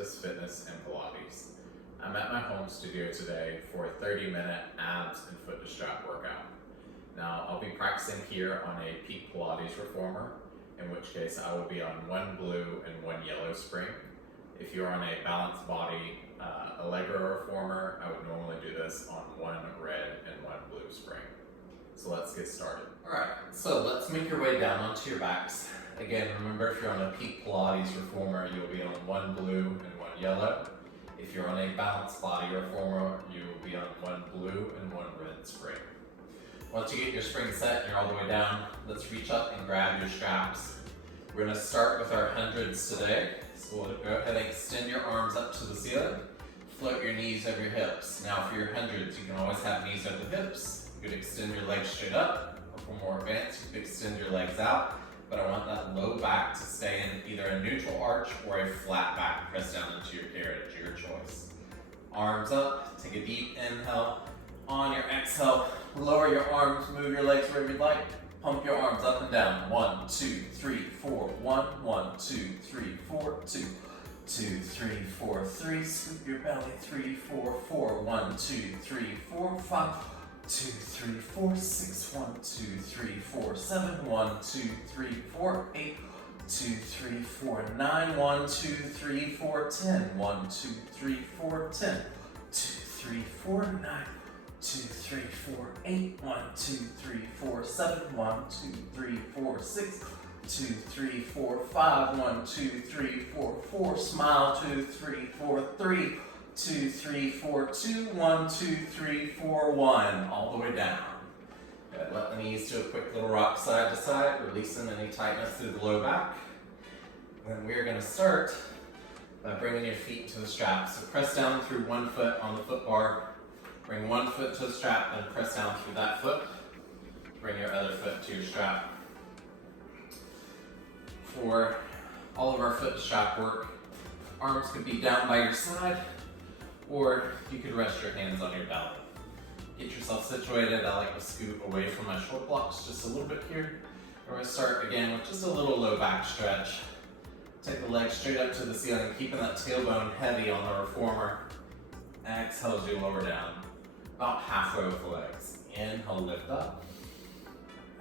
Scientist Fitness and Pilates. I'm at my home studio today for a 30-minute abs and foot to strap workout. Now, I'll be practicing here on a Peak Pilates Reformer, in which case I will be on one blue and one yellow spring. If you're on a balanced body Allegro Reformer, I would normally do this on one red and one blue spring. So let's get started. Alright, so let's make your way down onto your backs. Again, remember, if you're on a Peak Pilates Reformer, you'll be on one blue and one yellow. If you're on a balanced body reformer, you will be on one blue and one red spring. Once you get your spring set and you're all the way down, let's reach up and grab your straps. We're going to start with our hundreds today. So we'll go ahead and extend your arms up to the ceiling. Float your knees over your hips. Now for your hundreds, you can always have knees over the hips. You could extend your legs straight up, or for more advanced, you could extend your legs out. But I want that low back to stay in either a neutral arch or a flat back pressed down into your carriage, your choice. Arms up, take a deep inhale. On your exhale, lower your arms, move your legs wherever you'd like. Pump your arms up and down. 1, 2, 3, 4. 1, 1, 2, 3, 4, 2. 2, 3, 4, 3. Scoop your belly. 3, 4, 4. 1, 2, 3, 4, 5. 2, 3, 4, 6, 1, 2, 3, 4, 7, 1, 2, 3, 4, 8, 2, 3, 4, 9, 1, 2, 3, 4, 10, 1, 2, 3, 4, 10, 2, 3, 4, 9, 2, 3, 4, 8, 1, 2, 3, 4, 7, 1, 2, 3, 4, 6, 2, 3, 4, 5, 1, 2, 3, 4, 4, smile, 2, 3, 4, 3, 2, 3, 4, 2, 1, 2, 3, 4, 1, all the way down. Good. Let the knees do a quick little rock side to side, releasing any tightness through the low back. Then we're going to start by bringing your feet to the strap. So press down through one foot on the foot bar, bring one foot to the strap, and press down through that foot. Bring your other foot to your strap. For all of our foot to strap work, arms could be down by your side, or you could rest your hands on your belly. Get yourself situated. I like to scoot away from my short blocks just a little bit here. We're going to start again with just a little low back stretch. Take the legs straight up to the ceiling, keeping that tailbone heavy on the reformer. Exhale as you lower down, about halfway with the legs. Inhale, lift up.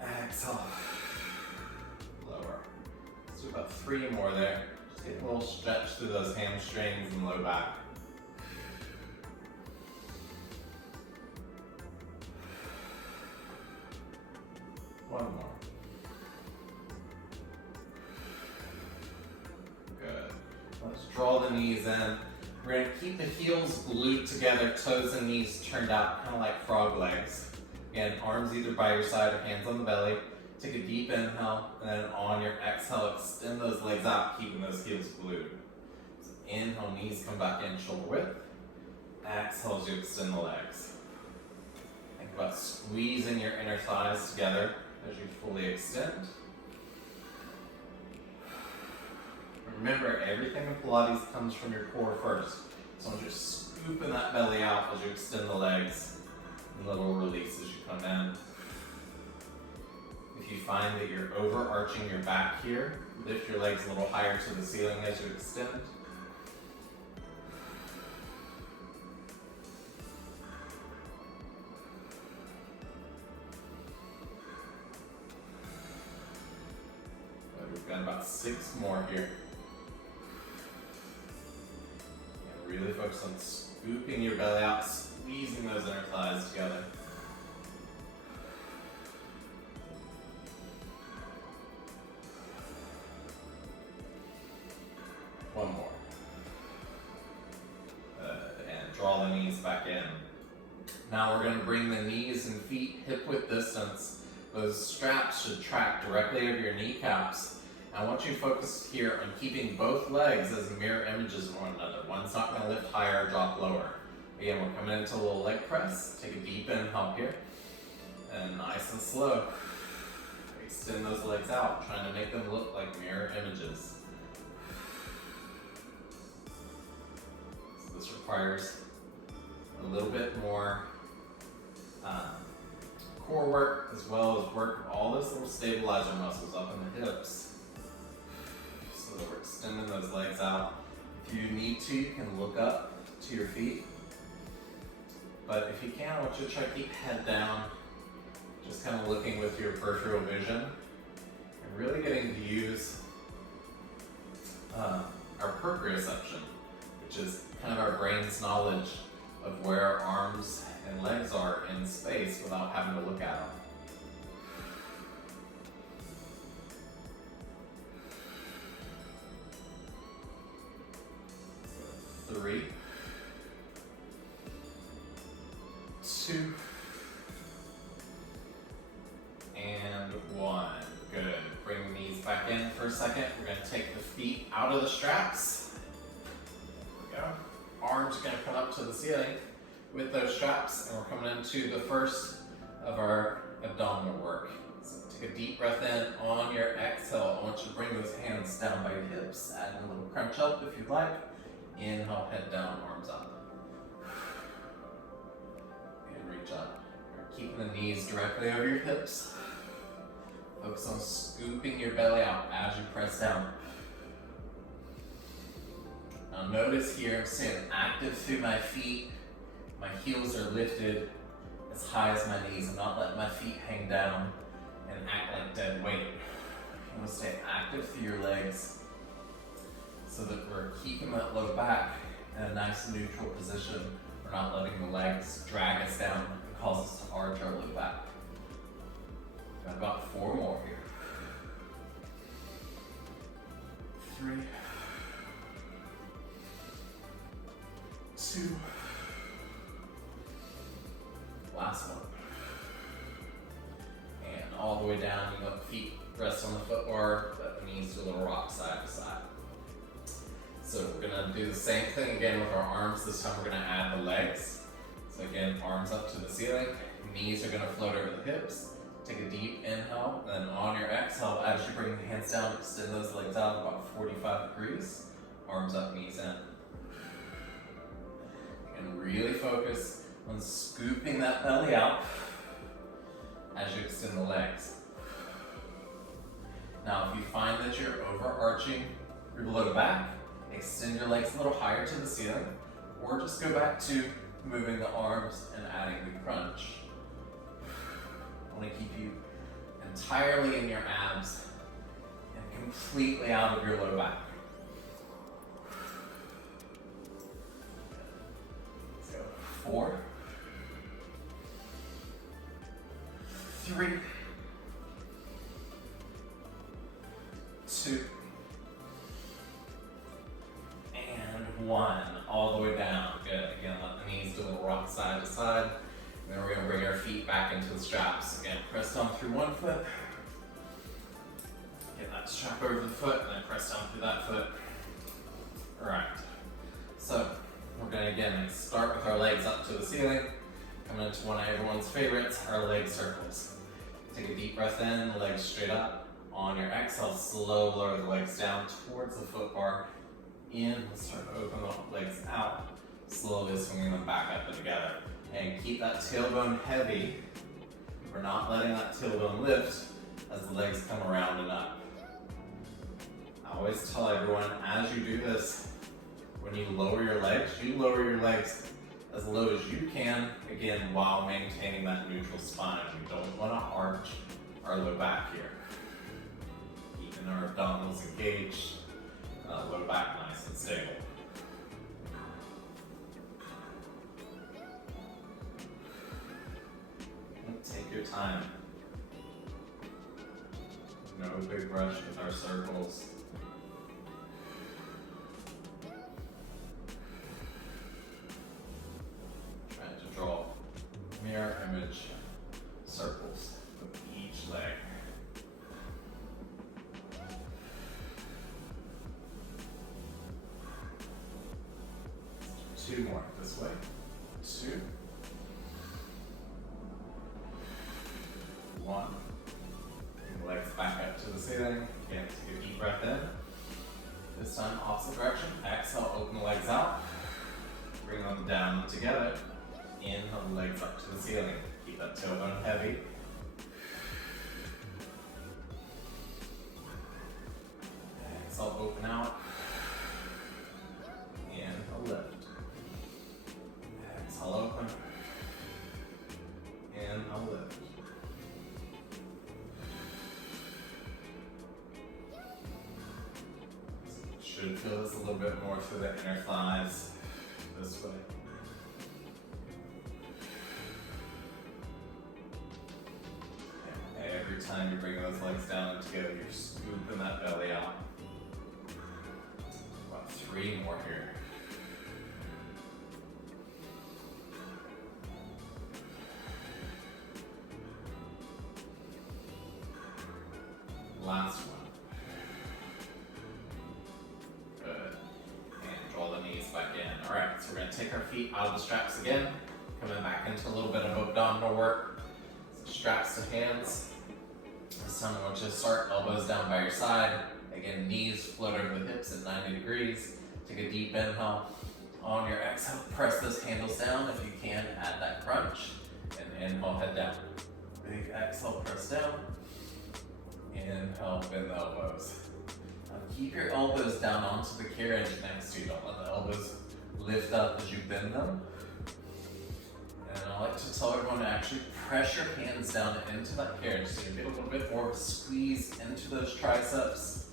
Exhale, lower. Let's do about 3 more there. Just get a little stretch through those hamstrings and low back. One more. Good. Let's draw the knees in. We're going to keep the heels glued together, toes and knees turned out, kind of like frog legs. Again, arms either by your side or hands on the belly. Take a deep inhale, and then on your exhale, extend those legs out, keeping those heels glued. So inhale, knees come back in, shoulder width. Exhale as you extend the legs. Think about squeezing your inner thighs together as you fully extend. Remember, everything in Pilates comes from your core first. So once you're scooping that belly out as you extend the legs, a little release as you come down. If you find that you're overarching your back here, lift your legs a little higher to the ceiling as you extend. We've got about 6 more here. And really focus on scooping your belly out, squeezing those inner thighs together. One more. And draw the knees back in. Now we're going to bring the knees and feet hip width distance. Those straps should track directly over your kneecaps. I want you to focus here on keeping both legs as mirror images of one another. One's not going to lift higher or drop lower. Again, we're coming into a little leg press. Take a deep inhale here. And nice and slow. Extend those legs out, trying to make them look like mirror images. So this requires a little bit more core work, as well as work with all those little stabilizer muscles up in the hips. So that we're extending those legs out. If you need to, you can look up to your feet. But if you can, I want you to try to keep head down, just kind of looking with your peripheral vision, and really getting to use our proprioception, which is kind of our brain's knowledge of where our arms and legs are in space without having to look at them. So 3, 2, and 1. Good. Bring the knees back in for a second. We're going to take the feet out of the straps. There we go. Arms are going to come up to the ceiling with those straps, and we're coming into the first of our abdominal work. So take a deep breath in. On your exhale, I want you to bring those hands down by your hips. Add a little crunch up if you'd like. Inhale, head down, arms up. And reach up. Keeping the knees directly over your hips. Focus on scooping your belly out as you press down. Now notice here I'm staying active through my feet. My heels are lifted as high as my knees. I'm not letting my feet hang down and act like dead weight. You want to stay active through your legs so that we're keeping that low back in a nice neutral position. We're not letting the legs drag us down and cause us to arch our low back. Got about 4 more here. 3, 2, last one. And all the way down, you let the feet rest on the footbar, let the knees do a little rock side to side. So we're gonna do the same thing again with our arms. This time we're gonna add the legs. So again, arms up to the ceiling, knees are gonna float over the hips. Take a deep inhale, then on your exhale, as you bring the hands down, extend those legs out about 45 degrees. Arms up, knees in. And really focus on scooping that belly out as you extend the legs. Now, if you find that you're overarching your low back, extend your legs a little higher to the ceiling, or just go back to moving the arms and adding the crunch. I want to keep you entirely in your abs and completely out of your low back. Let's go. 4, 3, 2, and 1. All the way down. Good. Again, let the knees do a little rock side to side. And then we're going to bring our feet back into the straps. Again, press down through one foot. Get that strap over the foot, and then press down through that foot. Alright. So, we're going to again start with our legs up to the ceiling. Coming into one of everyone's favorites, our leg circles. Take a deep breath in, legs straight up. On your exhale, slow lower the legs down towards the foot bar. In, let's start to open the legs out. Slowly swinging them back up and together. And keep that tailbone heavy. We're not letting that tailbone lift as the legs come around and up. I always tell everyone, as you do this, when you lower your legs, you lower your legs as low as you can, again, while maintaining that neutral spine. We don't want to arch our low back here. Keeping our abdominals engaged, low back nice and stable. Take your time. No big rush with our circles. Trying to draw mirror image circles with each leg. 2 more this way. 2. 1. Bring the legs back up to the ceiling. Again, take a deep breath in. This time, opposite direction. Exhale, open the legs out. Bring them down together. Inhale the legs up to the ceiling. Keep that tailbone heavy. Exhale, open out. Should feel this a little bit more through the inner thighs, this way. And every time you bring those legs down and together, you're scooping that belly out. About 3 more here. Last one. Good. And draw the knees back in. All right, so we're gonna take our feet out of the straps again, coming back into a little bit of abdominal work. So straps to hands. This time I want you to start elbows down by your side. Again, knees float over the hips at 90 degrees. Take a deep inhale. On your exhale, press those handles down. If you can, add that crunch. And inhale, head down. Big exhale, press down. Inhale, bend the elbows. Now keep your elbows down onto the carriage next to you. Don't let the elbows lift up as you bend them. And I like to tell everyone to actually press your hands down into that carriage so you get a little bit more squeeze into those triceps.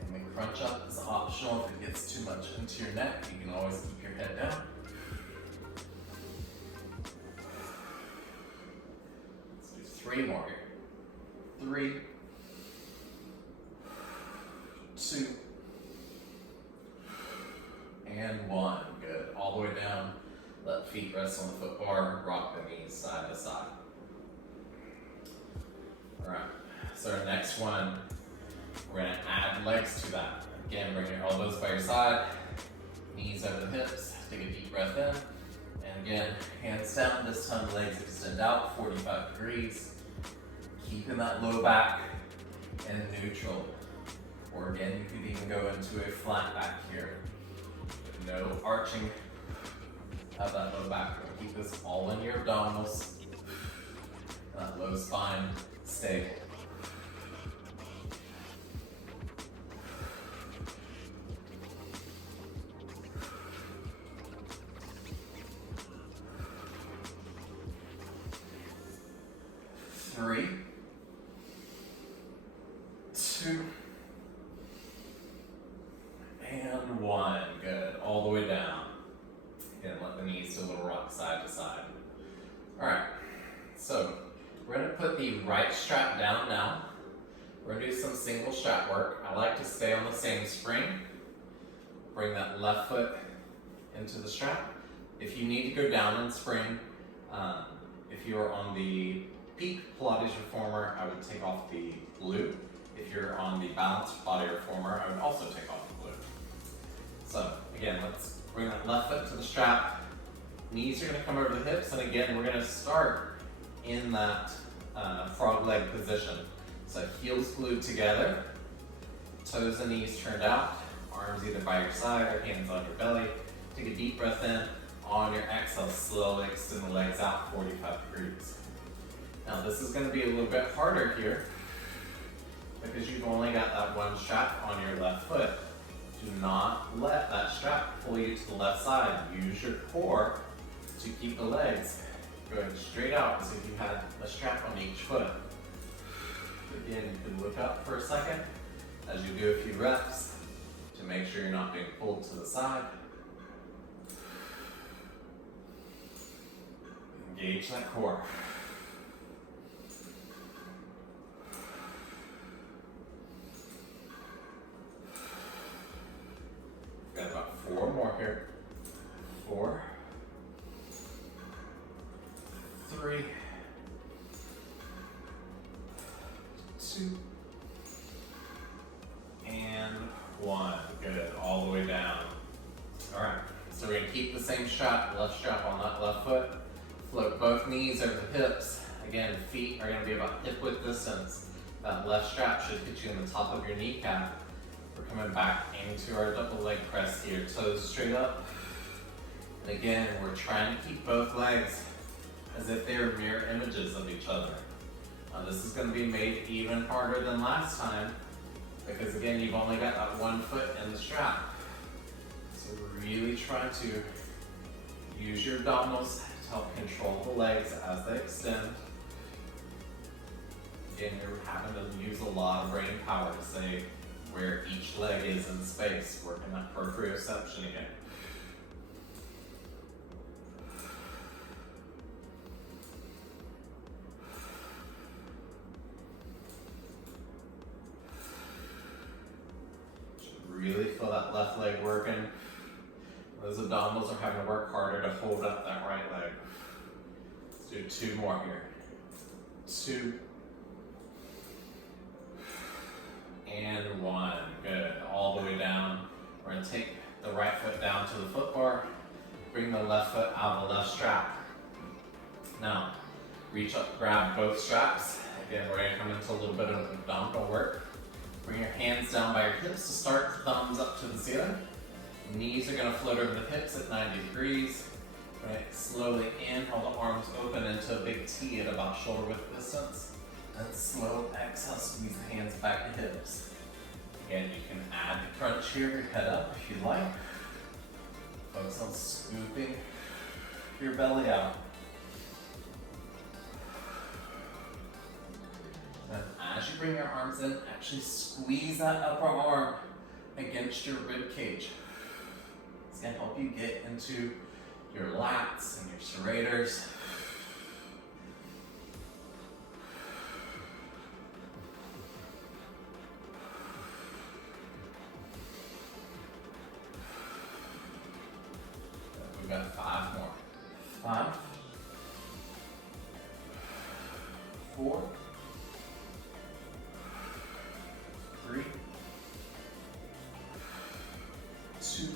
And the crunch up is optional. If it gets too much into your neck, you can always keep your head down. Let's do 3 more here. 3, 2, and 1. Good. All the way down. Let feet rest on the foot bar. Rock the knees side to side. All right. So our next one, we're going to add legs to that. Again, bring your elbows by your side, knees over the hips. Take a deep breath in. And again, hands down. This time, legs extend out 45 degrees. Keeping that low back in neutral. Or again, you could even go into a flat back here. No arching of that low back. Keep this all in your abdominals. That low spine stable. Three, 2, and 1. Good. All the way down. Again, let the knees do a little rock side to side. All right. So we're going to put the right strap down now. We're going to do some single strap work. I like to stay on the same spring. Bring that left foot into the strap. If you need to go down and spring, if you are on the Peak Pilates Reformer, I would take off the glue. If you're on the Balanced Body Reformer, I would also take off the glue. So again, let's bring that left foot to the strap. Knees are going to come over the hips, and again, we're going to start in that frog leg position. So heels glued together, toes and knees turned out, arms either by your side or hands on your belly. Take a deep breath in. On your exhale, slowly extend the legs out 45 degrees. Now this is going to be a little bit harder here because you've only got that one strap on your left foot. Do not let that strap pull you to the left side. Use your core to keep the legs going straight out as if you had a strap on each foot. Again, you can look up for a second as you do a few reps to make sure you're not being pulled to the side. Engage that core. Got about 4 more here. 4, 3, 2, and 1. Good. All the way down. All right. So we're going to keep the same strap, left strap on that left foot. Float both knees over the hips. Again, feet are going to be about hip width distance. That left strap should hit you in the top of your kneecap. We're coming back into our double leg press here. Toes straight up. And again, we're trying to keep both legs as if they're mirror images of each other. Now this is going to be made even harder than last time because again, you've only got that one foot in the strap. So really try to use your abdominals to help control the legs as they extend. Again, you're having to use a lot of brain power to say where each leg is in space, working that proprioception again. Really feel that left leg working. Those abdominals are having to work harder to hold up that right leg. Let's do 2 more here. 2. And 1. Good. All the way down. We're going to take the right foot down to the foot bar. Bring the left foot out of the left strap. Now, reach up, grab both straps. Again, we're going to come into a little bit of abdominal work. Bring your hands down by your hips to start, thumbs up to the ceiling. Knees are going to float over the hips at 90 degrees. Right, slowly inhale the arms open into a big T at about shoulder width distance. And slow exhale, squeeze the hands back to hips. Again, you can add the crunch here, your head up if you like. Focus on scooping your belly out. And as you bring your arms in, actually squeeze that upper arm against your rib cage. It's going to help you get into your lats and your serrators. We've got 5 more. 5, 4, 3, 2,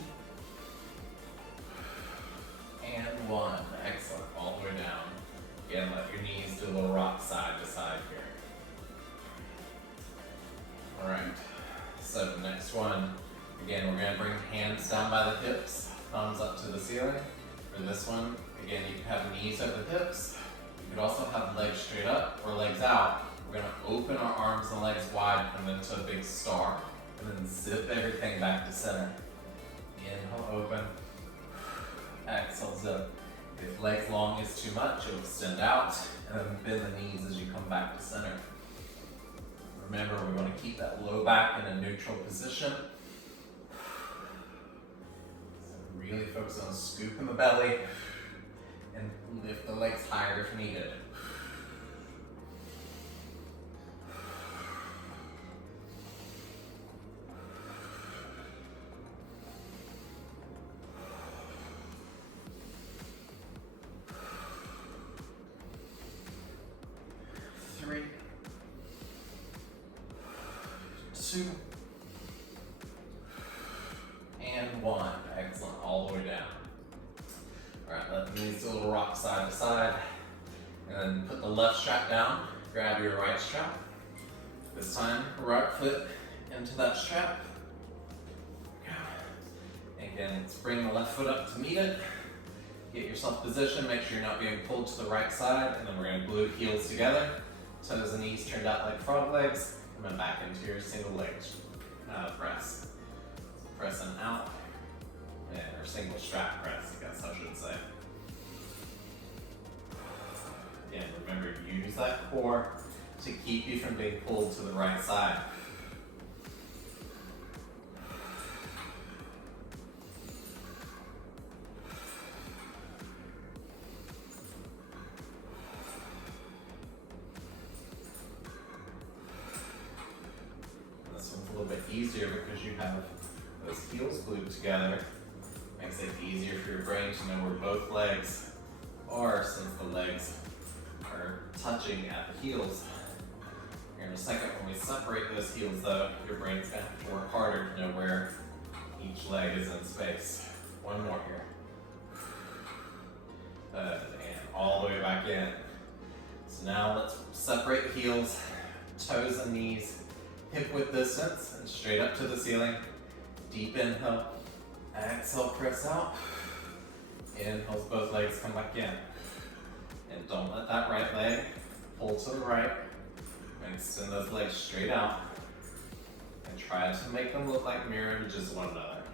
and 1. Excellent. All the way down. Again, let your knees do a little rock side to side here. All right. So the next one, again, we're going to bring hands down by the hips, thumbs up to the ceiling. For this one, again, you can have knees over the hips. You could also have legs straight up or legs out. We're going to open our arms and legs wide, come into a big star, and then zip everything back to center. Inhale, open. Exhale, zip. If legs long is too much, you'll extend out, and then bend the knees as you come back to center. Remember, we want to keep that low back in a neutral position. So really focus on scooping the belly and lift the legs higher if needed. Three, 2, and 1. Excellent. All the way down. All right, let the knees do a little rock side to side. And then put the left strap down. Grab your right strap. This time, right foot into that strap. Again, let's bring the left foot up to meet it. Get yourself positioned. Make sure you're not being pulled to the right side. And then we're going to glue heels together. Toes and knees turned out like frog legs. Coming back into your single leg press. Pressing out. Or single strap press, I guess I should say. Again, remember, use that core to keep you from being pulled to the right side. This one's a little bit easier because you have those heels glued together. Makes it easier for your brain to know where both legs are, since the legs are touching at the heels. Here in a second, when we separate those heels though, your brain's gonna have to work harder to know where each leg is in space. 1 more here. And all the way back in. So now let's separate the heels, toes and knees, hip width distance, and straight up to the ceiling. Deep inhale. Exhale, press out. Inhale, both legs come back in. And don't let that right leg pull to the right. And extend those legs straight out. And try to make them look like mirror images of one another.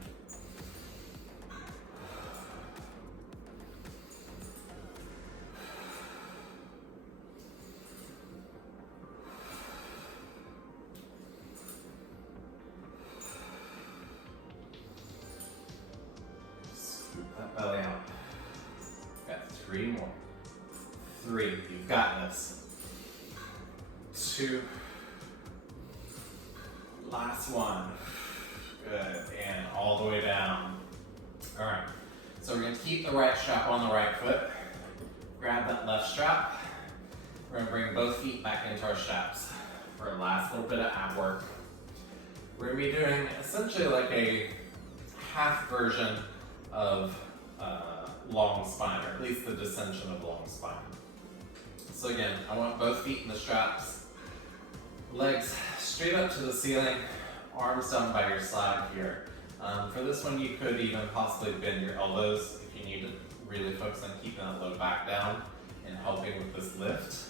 3 more. 3, you've got this. 2, last one. Good, and all the way down. All right, so we're gonna keep the right strap on the right foot. Grab that left strap. We're gonna bring both feet back into our straps for a last little bit of ab work. We're gonna be doing essentially like a half version of long spine, or at least the descension of long spine. So again, I want both feet in the straps, legs straight up to the ceiling, arms down by your side here. For this one, you could even possibly bend your elbows if you need to really focus on keeping that low back down and helping with this lift.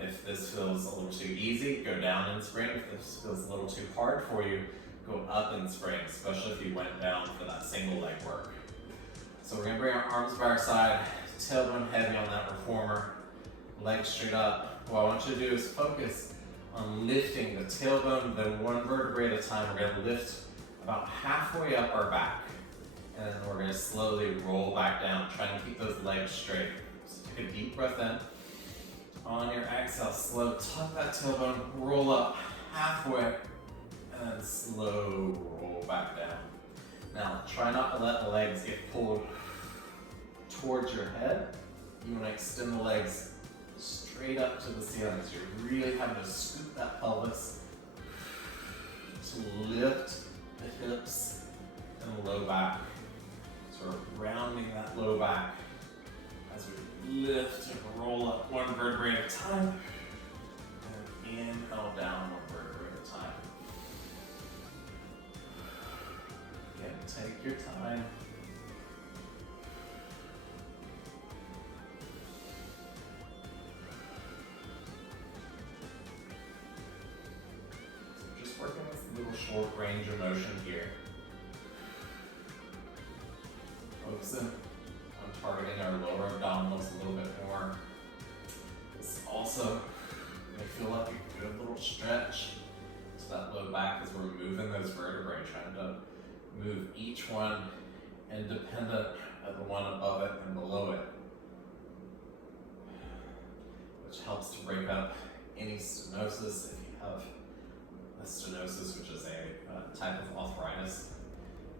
If this feels a little too easy, go down and spring. If this feels a little too hard for you, go up and spring, especially if you went down for that single leg work. So we're gonna bring our arms by our side, tailbone heavy on that reformer, legs straight up. What I want you to do is focus on lifting the tailbone, then one vertebrae at a time. We're gonna lift about halfway up our back, and then we're gonna slowly roll back down, trying to keep those legs straight. So take a deep breath in. On your exhale, slow, tuck that tailbone, roll up halfway, and then slow roll back down. Now, try not to let the legs get pulled towards your head. You want to extend the legs straight up to the ceiling, so you're really having to scoop that pelvis to lift the hips and the low back. So we're rounding that low back as we lift and roll up one vertebrae at a time, and inhale down one vertebrae at a time. Again, take your time. So just working with a little short range of motion here. Focusing on targeting our lower abdominals a little bit more. This also may feel like a good little stretch to that low back as we're moving those vertebrae, trying to move each one independent of the one above it and below it, which helps to break up any stenosis. If you have a stenosis, which is a type of arthritis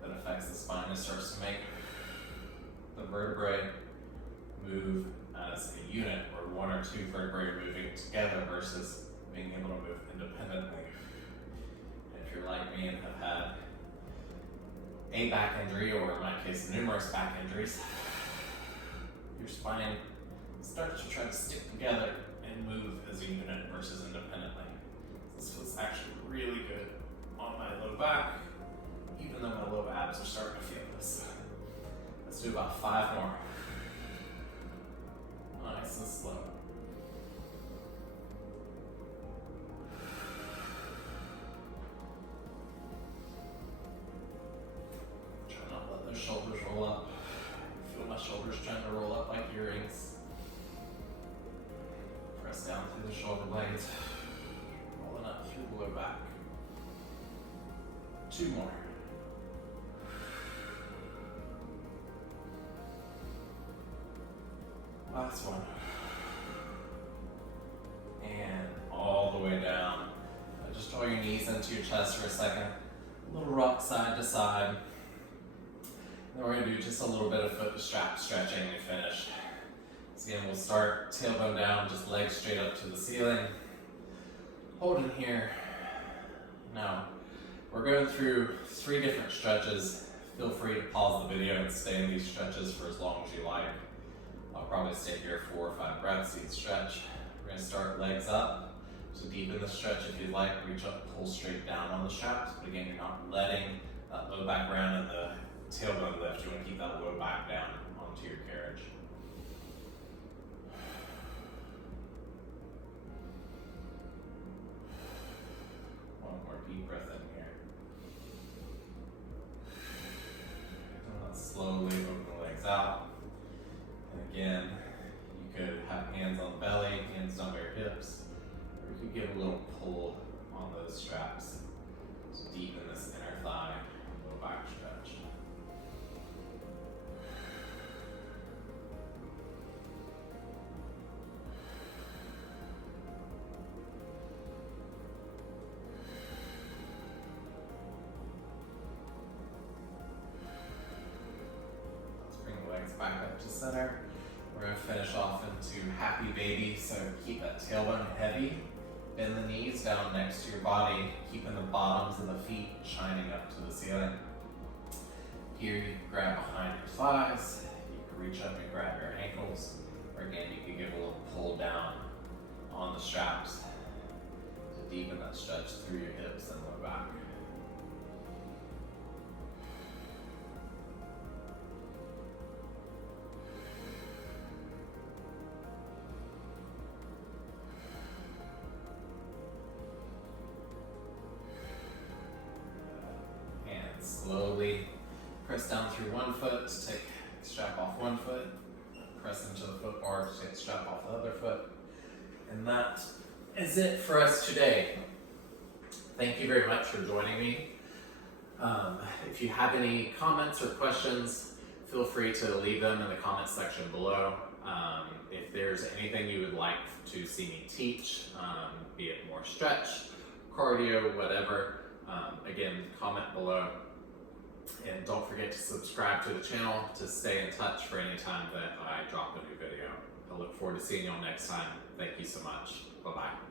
that affects the spine, it starts to make the vertebrae move as a unit, where one or two vertebrae are moving together versus being able to move independently. And if you're like me and have had a back injury, or in my case, numerous back injuries, your spine starts to try to stick together and move as a unit versus independently. This feels actually really good on my low back, even though my low abs are starting to feel this. Let's do about 5 more. Nice and slow. Try not to let those shoulders roll up. Feel my shoulders trying to roll up like earrings. Press down through the shoulder blades. Rolling up through the low back. 2 more. Last one. And all the way down. Just draw your knees into your chest for a second. A little rock side to side. Then we're going to do just a little bit of foot to strap stretching and finish. So again, we'll start tailbone down, just legs straight up to the ceiling. Hold in here. Now, we're going through 3 different stretches. Feel free to pause the video and stay in these stretches for as long as you like. I'll probably stay here 4 or 5 breaths each stretch. We're going to start legs up. So deepen the stretch if you'd like. Reach up, pull straight down on the straps. But again, you're not letting that low back round and the tailbone lift. You want to keep that low back down onto your carriage. One more deep breath in here. And then slowly open the legs out. And again, you could have hands on the belly, hands down by your hips, or you could give a little pull on those straps to deepen this inner thigh, low back stretch. to center. We're going to finish off into happy baby, so keep that tailbone heavy. Bend the knees down next to your body, keeping the bottoms of the feet shining up to the ceiling. Here you can grab behind your thighs, you can reach up and grab your ankles, or again you can give a little pull down on the straps to deepen that stretch through your hips and lower back. And slowly press down through one foot, take the strap off one foot, press into the foot bar to take the strap off the other foot. And that is it for us today. Thank you very much for joining me. If you have any comments or questions, feel free to leave them in the comments section below. If there's anything you would like to see me teach, be it more stretch, cardio, whatever, again, comment below. And don't forget to subscribe to the channel to stay in touch for any time that I drop a new video. I look forward to seeing you all next time. Thank you so much. Bye-bye.